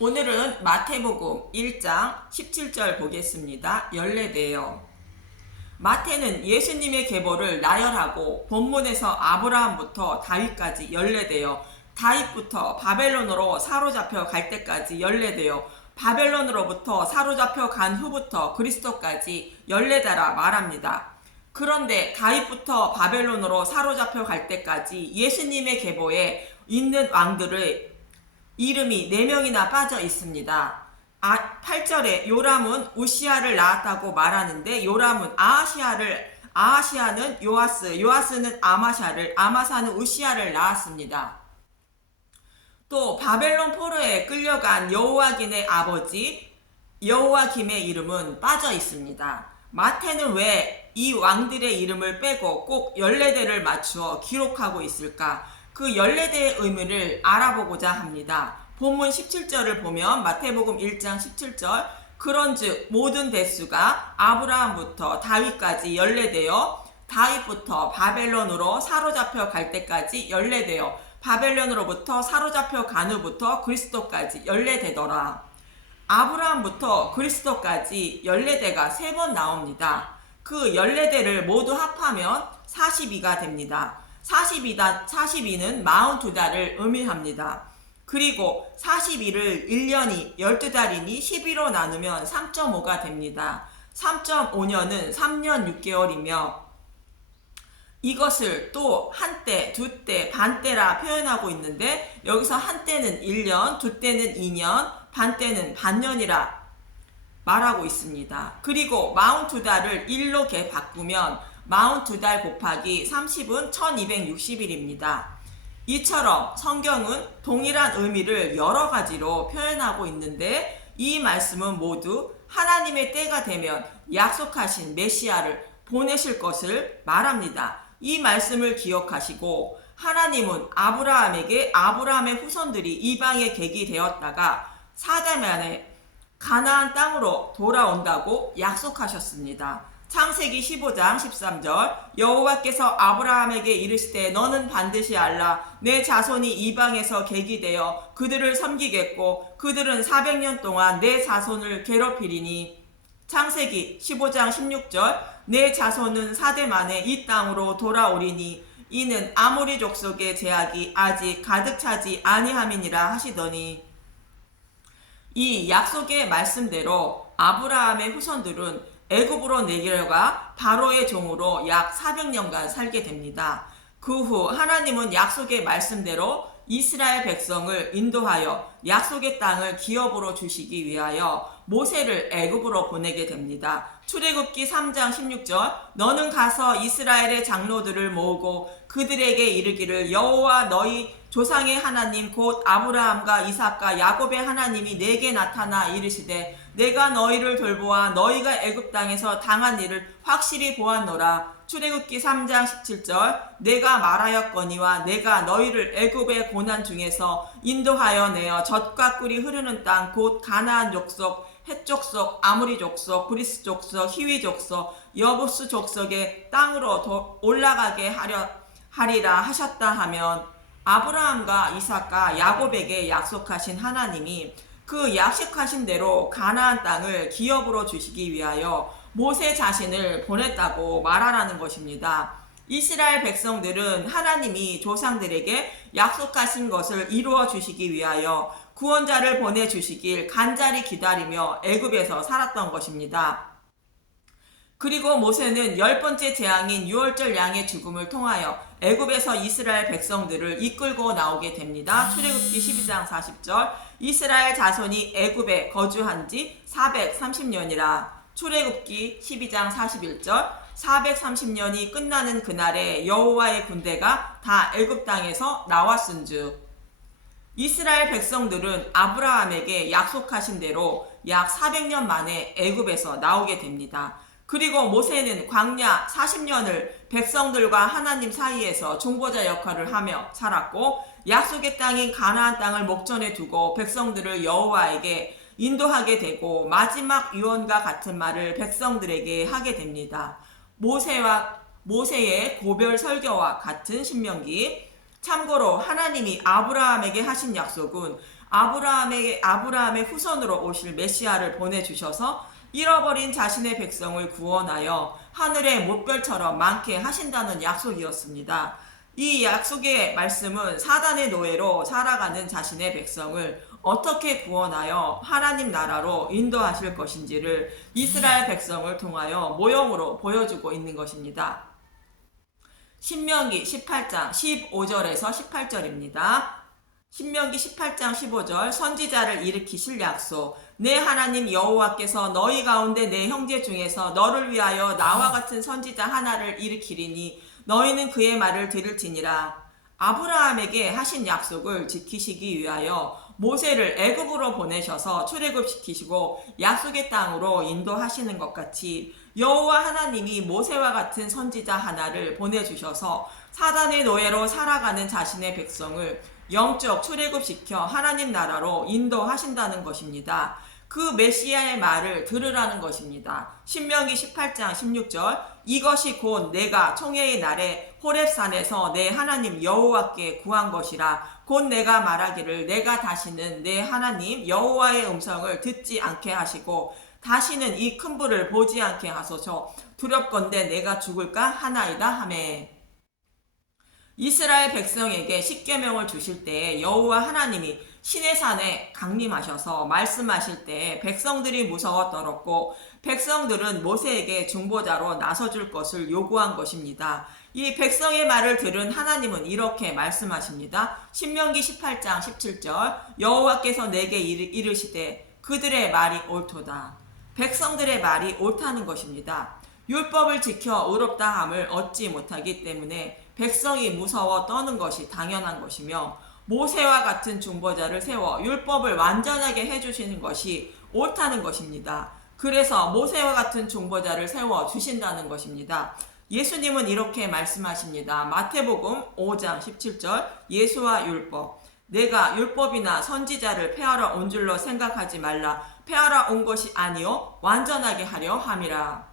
오늘은 마태복음 1장 17절 보겠습니다. 열례대요. 마태는 예수님의 계보를 나열하고 본문에서 아브라함부터 다윗까지 열례되어 다윗부터 바벨론으로 사로잡혀 갈 때까지 열례되어 바벨론으로부터 사로잡혀 간 후부터 그리스도까지 열례다라 말합니다. 그런데 다윗부터 바벨론으로 사로잡혀 갈 때까지 예수님의 계보에 있는 왕들의 이름이 4명이나 빠져 있습니다. 8절에 요람은 우시아를 낳았다고 말하는데 요람은 아하시아는 요아스, 요아스는 아마사는 우시아를 낳았습니다. 또 바벨론 포로에 끌려간 여호야긴의 아버지 여호야김의 이름은 빠져 있습니다. 마태는 왜 이 왕들의 이름을 빼고 꼭 열례대를 맞추어 기록하고 있을까? 그 열례대의 의미를 알아보고자 합니다. 본문 17절을 보면 마태복음 1장 17절 그런즉 모든 대수가 아브라함부터 다윗까지 열례되어 다윗부터 바벨론으로 사로잡혀 갈 때까지 열례되어 바벨론으로부터 사로잡혀 간 후부터 그리스도까지 열례되더라. 아브라함부터 그리스도까지 열례대가 3번 나옵니다. 그 열례대를 모두 합하면 42가 됩니다. 42는 42달을 의미합니다. 그리고 42를 1년이 12달이니 12로 나누면 3.5가 됩니다. 3.5년은 3년 6개월이며 이것을 또 한때, 두때, 반때라 표현하고 있는데 여기서 한때는 1년, 두때는 2년, 반때는 반년이라 말하고 있습니다. 그리고 42달을 1로 바꾸면 42달 곱하기 30은 1260일입니다. 이처럼 성경은 동일한 의미를 여러 가지로 표현하고 있는데 이 말씀은 모두 하나님의 때가 되면 약속하신 메시아를 보내실 것을 말합니다. 이 말씀을 기억하시고 하나님은 아브라함에게 아브라함의 후손들이 이방에 객이 되었다가 4대 만에 가나안 땅으로 돌아온다고 약속하셨습니다. 창세기 15장 13절 여호와께서 아브라함에게 이르시되 너는 반드시 알라 내 자손이 이방에서 객이 되어 그들을 섬기겠고 그들은 400년 동안 내 자손을 괴롭히리니 창세기 15장 16절 내 자손은 4대 만에 이 땅으로 돌아오리니 이는 아모리 족속의 제약이 아직 가득 차지 아니함이니라 하시더니 이 약속의 말씀대로 아브라함의 후손들은 애굽으로 내려가 바로의 종으로 약 400년간 살게 됩니다. 그 후 하나님은 약속의 말씀대로 이스라엘 백성을 인도하여 약속의 땅을 기업으로 주시기 위하여 모세를 애굽으로 보내게 됩니다. 출애굽기 3장 16절 너는 가서 이스라엘의 장로들을 모으고 그들에게 이르기를 여호와 너희 조상의 하나님 곧 아브라함과 이삭과 야곱의 하나님이 내게 나타나 이르시되 내가 너희를 돌보아 너희가 애굽 땅에서 당한 일을 확실히 보았노라. 출애굽기 3장 17절 내가 말하였거니와 내가 너희를 애굽의 고난 중에서 인도하여 내어 젖과 꿀이 흐르는 땅 곧 가나안 족속 헷 족속 아모리 족속 브리스 족속 히위 족속 여부스 족속의 땅으로 올라가게 하리라 하셨다 하면 아브라함과 이삭과 야곱에게 약속하신 하나님이 그 약속하신 대로 가나안 땅을 기업으로 주시기 위하여 모세 자신을 보냈다고 말하라는 것입니다. 이스라엘 백성들은 하나님이 조상들에게 약속하신 것을 이루어 주시기 위하여 구원자를 보내주시길 간절히 기다리며 애굽에서 살았던 것입니다. 그리고 모세는 10번째 재앙인 유월절 양의 죽음을 통하여 애굽에서 이스라엘 백성들을 이끌고 나오게 됩니다. 출애굽기 12장 40절 이스라엘 자손이 애굽에 거주한 지 430년이라 출애굽기 12장 41절 430년이 끝나는 그날에 여호와의 군대가 다 애굽 땅에서 나왔은즉 이스라엘 백성들은 아브라함에게 약속하신 대로 약 400년 만에 애굽에서 나오게 됩니다. 그리고 모세는 광야 40년을 백성들과 하나님 사이에서 중보자 역할을 하며 살았고 약속의 땅인 가나안 땅을 목전에 두고 백성들을 여호와에게 인도하게 되고 마지막 유언과 같은 말을 백성들에게 하게 됩니다. 모세의 고별 설교와 같은 신명기 참고로 하나님이 아브라함에게 하신 약속은 아브라함의 후손으로 오실 메시아를 보내주셔서 잃어버린 자신의 백성을 구원하여 하늘의 못별처럼 많게 하신다는 약속이었습니다. 이 약속의 말씀은 사단의 노예로 살아가는 자신의 백성을 어떻게 구원하여 하나님 나라로 인도하실 것인지를 이스라엘 백성을 통하여 모형으로 보여주고 있는 것입니다. 신명기 18장 15절에서 18절입니다. 신명기 18장 15절 선지자를 일으키실 약속. 내 하나님 여호와께서 너희 가운데 내 형제 중에서 너를 위하여 나와 같은 선지자 하나를 일으키리니 너희는 그의 말을 들을지니라. 아브라함에게 하신 약속을 지키시기 위하여 모세를 애굽으로 보내셔서 출애굽시키시고 약속의 땅으로 인도하시는 것 같이 여호와 하나님이 모세와 같은 선지자 하나를 보내주셔서 사단의 노예로 살아가는 자신의 백성을 영적 출애굽시켜 하나님 나라로 인도하신다는 것입니다. 그 메시아의 말을 들으라는 것입니다. 신명기 18장 16절 이것이 곧 내가 총회의 날에 호렙산에서 내 하나님 여호와께 구한 것이라. 곧 내가 말하기를 내가 다시는 내 하나님 여호와의 음성을 듣지 않게 하시고 다시는 이 큰 불을 보지 않게 하소서. 두렵건대 내가 죽을까 하나이다 하매. 이스라엘 백성에게 십계명을 주실 때에 여호와 하나님이 시내산에 강림하셔서 말씀하실 때에 백성들이 무서워 떨었고 백성들은 모세에게 중보자로 나서줄 것을 요구한 것입니다. 이 백성의 말을 들은 하나님은 이렇게 말씀하십니다. 신명기 18장 17절 여호와께서 내게 이르시되 그들의 말이 옳도다. 백성들의 말이 옳다는 것입니다. 율법을 지켜 의롭다 함을 얻지 못하기 때문에 백성이 무서워 떠는 것이 당연한 것이며 모세와 같은 중보자를 세워 율법을 완전하게 해주시는 것이 옳다는 것입니다. 그래서 모세와 같은 중보자를 세워 주신다는 것입니다. 예수님은 이렇게 말씀하십니다. 마태복음 5장 17절 예수와 율법 내가 율법이나 선지자를 폐하러 온 줄로 생각하지 말라. 폐하러 온 것이 아니요 완전하게 하려 함이라.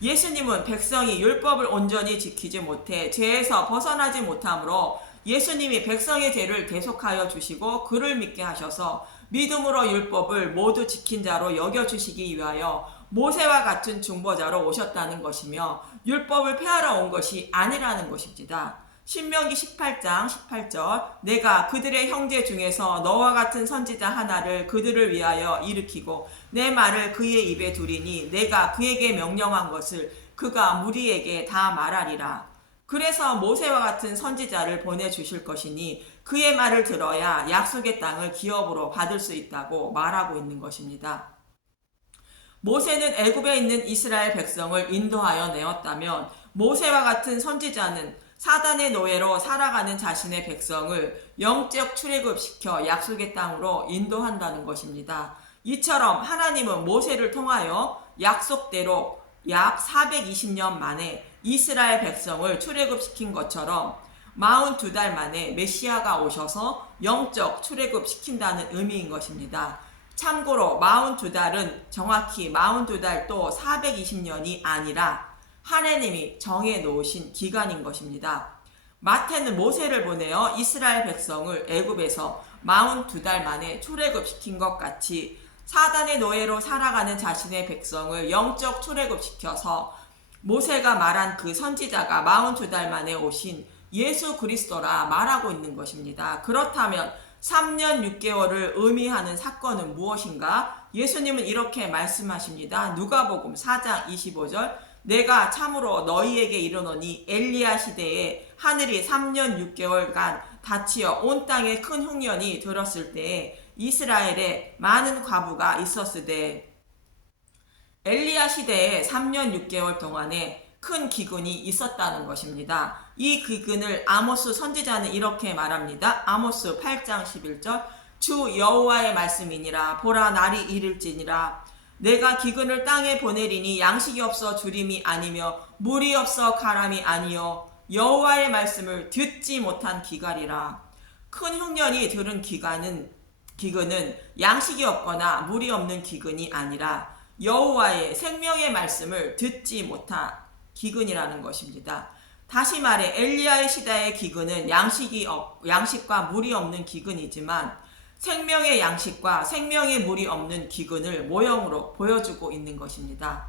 예수님은 백성이 율법을 온전히 지키지 못해 죄에서 벗어나지 못하므로 예수님이 백성의 죄를 대속하여 주시고 그를 믿게 하셔서 믿음으로 율법을 모두 지킨 자로 여겨주시기 위하여 모세와 같은 중보자로 오셨다는 것이며 율법을 폐하러 온 것이 아니라는 것입니다. 신명기 18장 18절 내가 그들의 형제 중에서 너와 같은 선지자 하나를 그들을 위하여 일으키고 내 말을 그의 입에 두리니 내가 그에게 명령한 것을 그가 무리에게 다 말하리라. 그래서 모세와 같은 선지자를 보내주실 것이니 그의 말을 들어야 약속의 땅을 기업으로 받을 수 있다고 말하고 있는 것입니다. 모세는 애굽에 있는 이스라엘 백성을 인도하여 내었다면 모세와 같은 선지자는 사단의 노예로 살아가는 자신의 백성을 영적 출애굽시켜 약속의 땅으로 인도한다는 것입니다. 이처럼 하나님은 모세를 통하여 약속대로 약 420년 만에 이스라엘 백성을 출애굽시킨 것처럼 42달 만에 메시아가 오셔서 영적 출애굽시킨다는 의미인 것입니다. 참고로 42달은 정확히 42달 또 420년이 아니라 하나님이 정해 놓으신 기간인 것입니다. 마태는 모세를 보내어 이스라엘 백성을 애굽에서 42달 만에 출애굽시킨 것 같이 사단의 노예로 살아가는 자신의 백성을 영적 출애굽시켜서 모세가 말한 그 선지자가 42달 만에 오신 예수 그리스도라 말하고 있는 것입니다. 그렇다면 3년 6개월을 의미하는 사건은 무엇인가? 예수님은 이렇게 말씀하십니다. 누가복음 4장 25절 내가 참으로 너희에게 이르노니 엘리야 시대에 하늘이 3년 6개월간 닫히어 온 땅에 큰 흉년이 들었을 때에 이스라엘에 많은 과부가 있었으되 엘리야 시대에 3년 6개월 동안에 큰 기근이 있었다는 것입니다. 이 기근을 아모스 선지자는 이렇게 말합니다. 아모스 8장 11절 주 여호와의 말씀이니라 보라 날이 이를지니라 내가 기근을 땅에 보내리니 양식이 없어 주림이 아니며 물이 없어 가람이 아니요 여호와의 말씀을 듣지 못한 기갈이라. 큰 흉년이 들은 기근은 양식이 없거나 물이 없는 기근이 아니라 여호와의 생명의 말씀을 듣지 못한 기근이라는 것입니다. 다시 말해 엘리야의 시대의 기근은 양식과 물이 없는 기근이지만 생명의 양식과 생명의 물이 없는 기근을 모형으로 보여주고 있는 것입니다.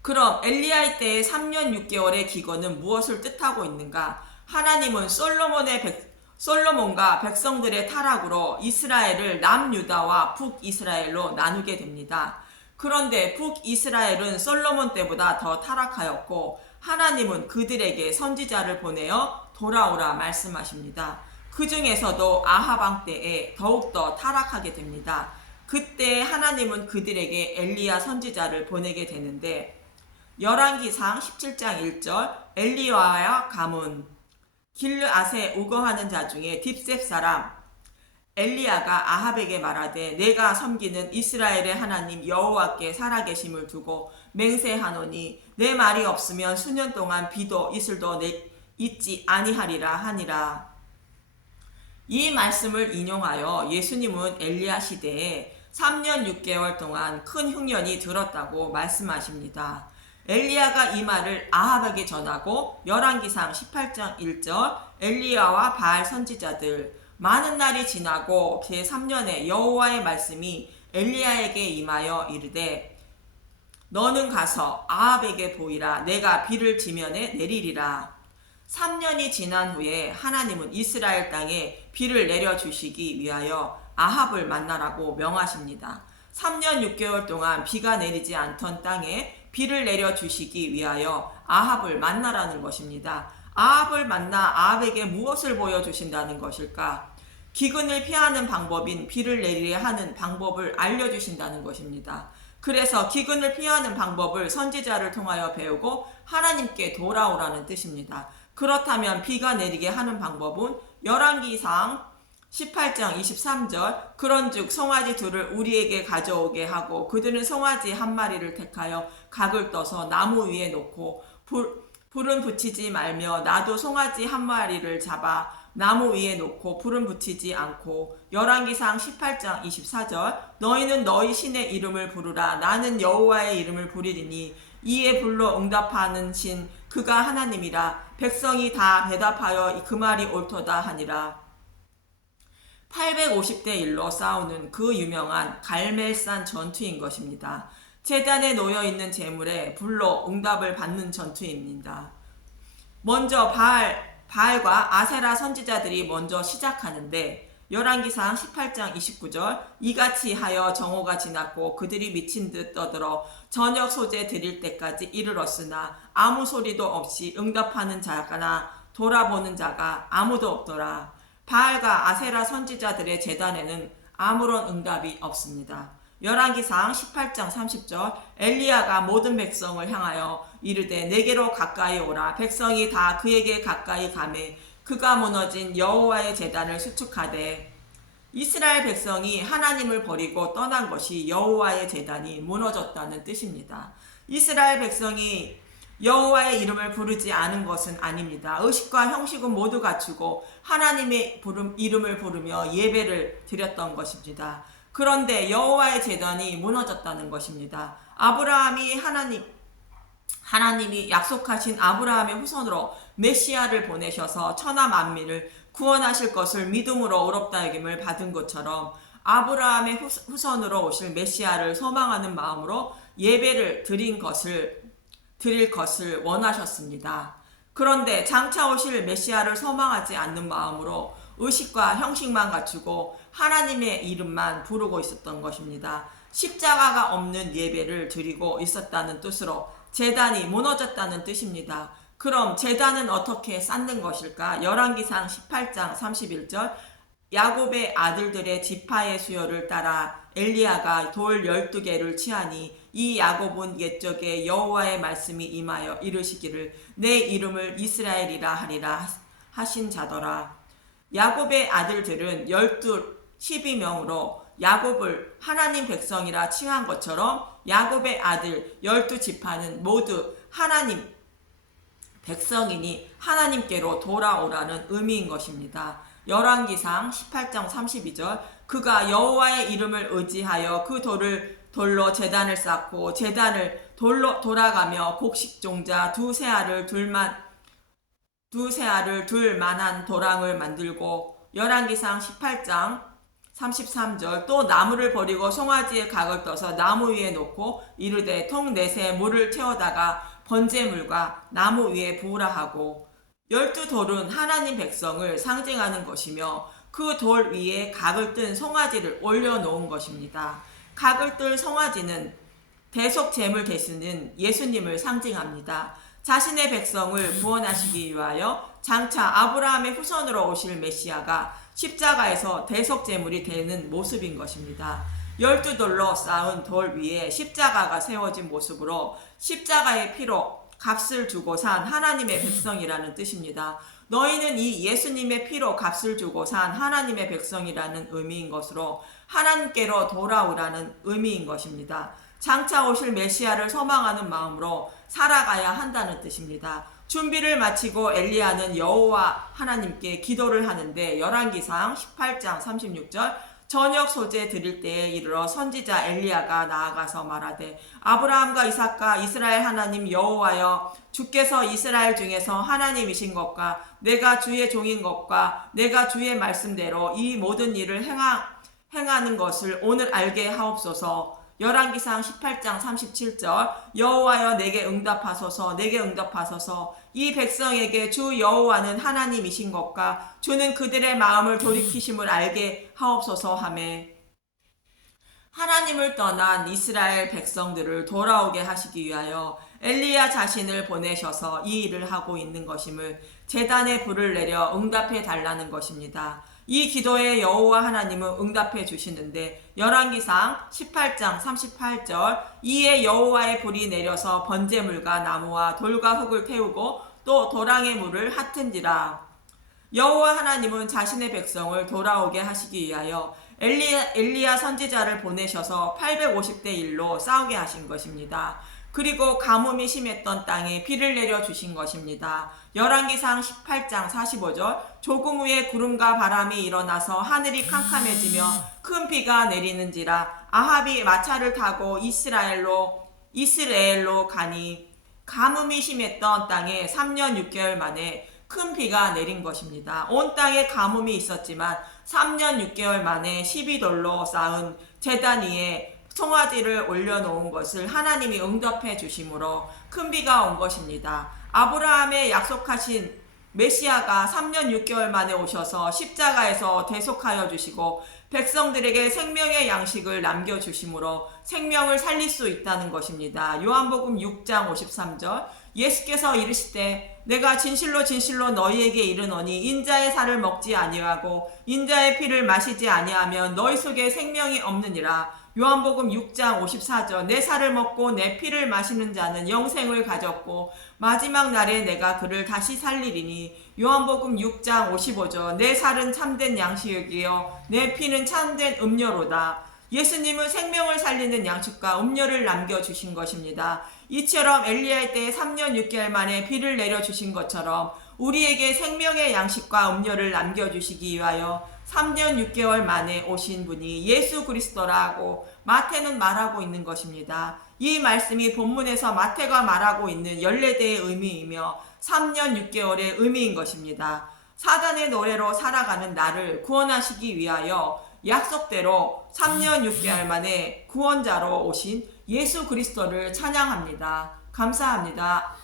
그럼 엘리야의 때의 3년 6개월의 기근은 무엇을 뜻하고 있는가? 하나님은 솔로몬과 백성들의 타락으로 이스라엘을 남유다와 북이스라엘로 나누게 됩니다. 그런데 북이스라엘은 솔로몬 때보다 더 타락하였고 하나님은 그들에게 선지자를 보내어 돌아오라 말씀하십니다. 그 중에서도 아합 왕 때에 더욱더 타락하게 됩니다. 그때 하나님은 그들에게 엘리야 선지자를 보내게 되는데 열왕기상 17장 1절 엘리야와 가문 길르앗에 우거하는 자 중에 딥셉 사람 엘리야가 아합에게 말하되 내가 섬기는 이스라엘의 하나님 여호와께 살아계심을 두고 맹세하노니 내 말이 없으면 수년 동안 비도 이슬도 있지 아니하리라 하니라. 이 말씀을 인용하여 예수님은 엘리야 시대에 3년 6개월 동안 큰 흉년이 들었다고 말씀하십니다. 엘리야가 이 말을 아합에게 전하고 열왕기상 18장 1절 엘리야와 바알 선지자들 많은 날이 지나고 제3년에 여호와의 말씀이 엘리야에게 임하여 이르되 너는 가서 아합에게 보이라 내가 비를 지면에 내리리라. 3년이 지난 후에 하나님은 이스라엘 땅에 비를 내려주시기 위하여 아합을 만나라고 명하십니다. 3년 6개월 동안 비가 내리지 않던 땅에 비를 내려주시기 위하여 아합을 만나라는 것입니다. 아합을 만나 아합에게 무엇을 보여주신다는 것일까? 기근을 피하는 방법인 비를 내리게 하는 방법을 알려주신다는 것입니다. 그래서 기근을 피하는 방법을 선지자를 통하여 배우고 하나님께 돌아오라는 뜻입니다. 그렇다면 비가 내리게 하는 방법은 열왕기상 18장 23절 그런즉 송아지 둘을 우리에게 가져오게 하고 그들은 송아지 한 마리를 택하여 각을 떠서 나무 위에 놓고 불은 붙이지 말며 나도 송아지 한 마리를 잡아 나무 위에 놓고 불은 붙이지 않고 열왕기상 18장 24절 너희는 너희 신의 이름을 부르라 나는 여호와의 이름을 부리리니 이에 불러 응답하는 신 그가 하나님이라 백성이 다 대답하여 그 말이 옳도다 하니라. 850대 1로 싸우는 그 유명한 갈멜산 전투인 것입니다. 제단에 놓여있는 제물에 불로 응답을 받는 전투입니다. 먼저 바알과 아세라 선지자들이 먼저 시작하는데 열왕기상 18장 29절 이같이 하여 정오가 지났고 그들이 미친 듯 떠들어 저녁 소재 드릴 때까지 이르렀으나 아무 소리도 없이 응답하는 자나 돌아보는 자가 아무도 없더라. 바알과 아세라 선지자들의 제단에는 아무런 응답이 없습니다. 열왕기상 18장 30절 엘리야가 모든 백성을 향하여 이르되 내게로 가까이 오라. 백성이 다 그에게 가까이 가매 그가 무너진 여호와의 제단을 수축하되 이스라엘 백성이 하나님을 버리고 떠난 것이 여호와의 제단이 무너졌다는 뜻입니다. 이스라엘 백성이 여호와의 이름을 부르지 않은 것은 아닙니다. 의식과 형식은 모두 갖추고 하나님의 이름을 부르며 예배를 드렸던 것입니다. 그런데 여호와의 제단이 무너졌다는 것입니다. 하나님이 약속하신 아브라함의 후손으로 메시아를 보내셔서 천하 만민을 구원하실 것을 믿음으로 의롭다 여김을 받은 것처럼 아브라함의 후손으로 오실 메시아를 소망하는 마음으로 예배를 드릴 것을 원하셨습니다. 그런데 장차 오실 메시아를 소망하지 않는 마음으로 의식과 형식만 갖추고 하나님의 이름만 부르고 있었던 것입니다. 십자가가 없는 예배를 드리고 있었다는 뜻으로 제단이 무너졌다는 뜻입니다. 그럼 제단은 어떻게 쌓는 것일까? 열왕기상 18장 31절 야곱의 아들들의 지파의 수요를 따라 엘리야가 돌 12개를 취하니 이 야곱은 옛적에 여호와의 말씀이 임하여 이르시기를 내 이름을 이스라엘이라 하리라 하신 자더라. 야곱의 아들들은 12명으로 야곱을 하나님 백성이라 칭한 것처럼 야곱의 아들 12지파는 모두 하나님 백성이니 하나님께로 돌아오라는 의미인 것입니다. 열왕기상 18장 32절 그가 여호와의 이름을 의지하여 그 돌을 돌로 제단을 쌓고 제단을 돌로 돌아가며 곡식종자 두세 알을 둘 만한 도랑을 만들고 열왕기상 18장 33절 또 나무를 버리고 송아지의 각을 떠서 나무 위에 놓고 이르되 통 넷에 물을 채워다가 번제물과 나무 위에 부으라 하고 12돌은 하나님 백성을 상징하는 것이며 그 돌 위에 각을 뜬 송아지를 올려놓은 것입니다. 각을 뜰 송아지는 대속 제물 되시는 예수님을 상징합니다. 자신의 백성을 구원하시기 위하여 장차 아브라함의 후손으로 오실 메시아가 십자가에서 대속 제물이 되는 모습인 것입니다. 12돌로 쌓은 돌 위에 십자가가 세워진 모습으로 십자가의 피로 값을 주고 산 하나님의 백성이라는 뜻입니다. 너희는 이 예수님의 피로 값을 주고 산 하나님의 백성이라는 의미인 것으로 하나님께로 돌아오라는 의미인 것입니다. 장차 오실 메시아를 소망하는 마음으로 살아가야 한다는 뜻입니다. 준비를 마치고 엘리야는 여호와 하나님께 기도를 하는데 열왕기상 18장 36절 저녁 소재 드릴 때에 이르러 선지자 엘리야가 나아가서 말하되 아브라함과 이삭과 이스라엘 하나님 여호와여 주께서 이스라엘 중에서 하나님이신 것과 내가 주의 종인 것과 내가 주의 말씀대로 이 모든 일을 행하는 것을 오늘 알게 하옵소서. 열왕기상 18장 37절 여호와여 내게 응답하소서 내게 응답하소서 이 백성에게 주 여호와는 하나님이신 것과 주는 그들의 마음을 돌이키심을 알게 하옵소서 하매 하나님을 떠난 이스라엘 백성들을 돌아오게 하시기 위하여 엘리야 자신을 보내셔서 이 일을 하고 있는 것임을 제단에 불을 내려 응답해 달라는 것입니다. 이 기도에 여호와 하나님은 응답해 주시는데 열왕기상 18장 38절 이에 여호와의 불이 내려서 번제물과 나무와 돌과 흙을 태우고 또 도랑의 물을 핫은지라. 여호와 하나님은 자신의 백성을 돌아오게 하시기 위하여 엘리야 선지자를 보내셔서 850대 1로 싸우게 하신 것입니다. 그리고 가뭄이 심했던 땅에 비를 내려주신 것입니다. 열왕기상 18장 45절 조금 후에 구름과 바람이 일어나서 하늘이 캄캄해지며 큰 비가 내리는지라 아합이 마차를 타고 이스라엘로 가니 가뭄이 심했던 땅에 3년 6개월 만에 큰 비가 내린 것입니다. 온 땅에 가뭄이 있었지만 3년 6개월 만에 12돌로 쌓은 제단 위에 송아지를 올려놓은 것을 하나님이 응답해 주심으로 큰 비가 온 것입니다. 아브라함의 약속하신 메시아가 3년 6개월 만에 오셔서 십자가에서 대속하여 주시고 백성들에게 생명의 양식을 남겨주심으로 생명을 살릴 수 있다는 것입니다. 요한복음 6장 53절 예수께서 이르시되 내가 진실로 진실로 너희에게 이르노니 인자의 살을 먹지 아니하고 인자의 피를 마시지 아니하면 너희 속에 생명이 없느니라. 요한복음 6장 54절 내 살을 먹고 내 피를 마시는 자는 영생을 가졌고 마지막 날에 내가 그를 다시 살리리니. 요한복음 6장 55절 내 살은 참된 양식이요 내 피는 참된 음료로다. 예수님은 생명을 살리는 양식과 음료를 남겨주신 것입니다. 이처럼 엘리야의 때에 3년 6개월 만에 비를 내려주신 것처럼 우리에게 생명의 양식과 음료를 남겨주시기 위하여 3년 6개월 만에 오신 분이 예수 그리스도라고 마태는 말하고 있는 것입니다. 이 말씀이 본문에서 마태가 말하고 있는 연례대의 의미이며 3년 6개월의 의미인 것입니다. 사단의 노래로 살아가는 나를 구원하시기 위하여 약속대로 3년 6개월 만에 구원자로 오신 예수 그리스도를 찬양합니다. 감사합니다.